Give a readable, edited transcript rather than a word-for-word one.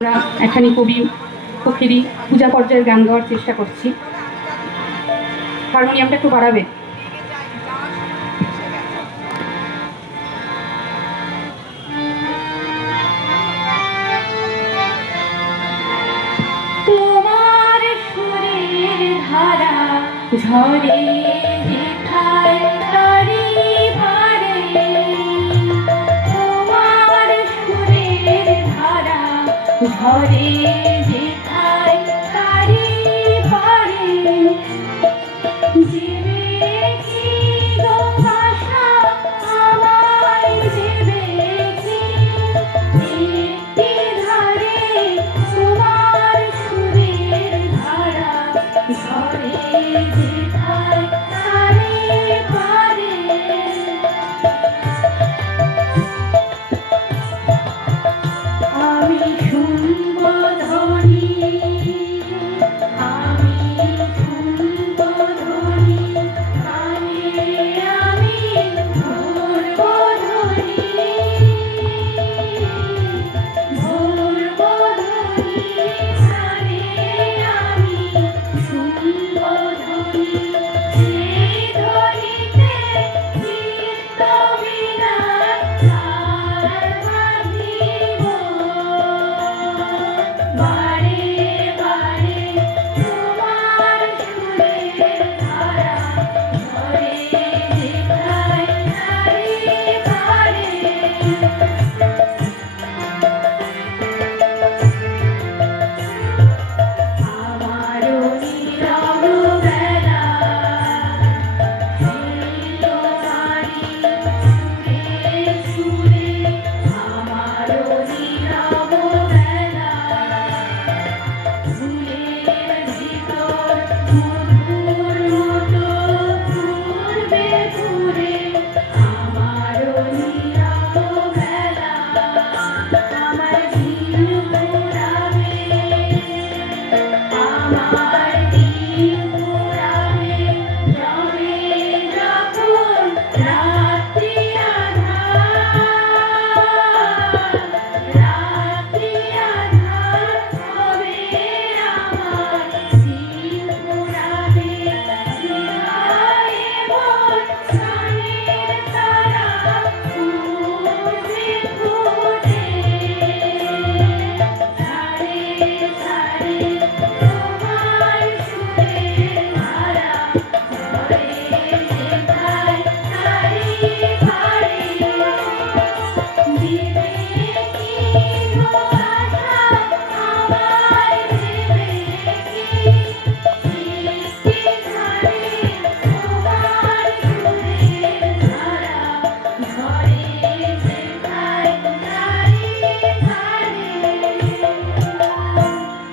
আমরা এখানে কবি পক্ষেরই পূজা পর্যায়ের গান গাওয়ার চেষ্টা করছি। হারমোনিয়ামটা একটু বাড়াবে। তোমার সুরের ধারা ঝরে যেথায় তারি ভারে, তোমার সুরের ধারা ঝরে যেথায় তারি ভারে, দেবে কি গো ভাষা আমায়, দেবে কি একটি ধারে, তোমার সুরের ধারা ঝরে যেথায় তারি ভারে। আমি শুনতে